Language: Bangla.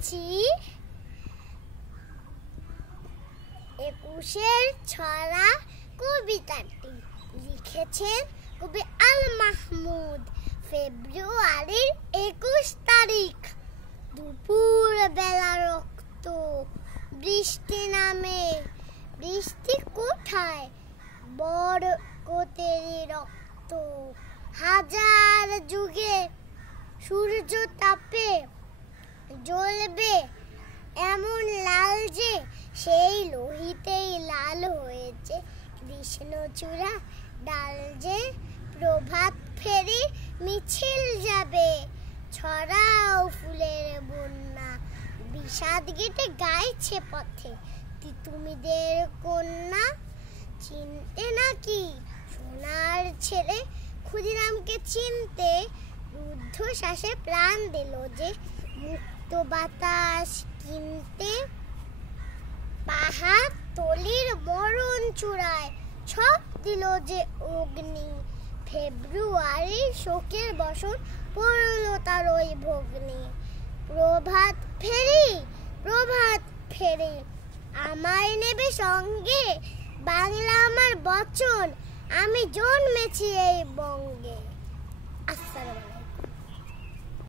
পড়ছি একুশের ছড়া কবিতাটি। লিখেছেন কবি আল মাহমুদ। ফেব্রুয়ারির 21 তারিখ। দুপুর বেলা রক্ত বৃষ্টি নামে। বৃষ্টি কোথায়? বরকতেরই রক্ত। হাজার যুগে সূর্য তাপে জ্বলবে এমন লাল যে সেই লোহিতেই লাল হয়েছে কৃষ্ণচূড়া ডাল যে। প্রভাত ফেরি মিছিল যাবে, ছড়াও ফুলের বন্যা। বিষাদ গেটে গাইছে পথে তিতুমিদের কন্যা। চিনতে নাকি সোনার ছেলে ক্ষুদিরামকে চিনতে? রুদ্ধ শ্বাসে প্রাণ দিল যে মুক্ত বাতাস কিনতে। পাহাড় তলির মরণ চূড়ায় ছপ দিল যে অগ্নি। ফেব্রুয়ারির শোকের বসন পড়ল তার ওই ভগ্নি। প্রভাত ফেরি, প্রভাত ফেরি, আমায় নেবে সঙ্গে? বাংলা আমার বচন, আমি জন্মেছি এই বঙ্গে। আসসালামু আলাইকুম।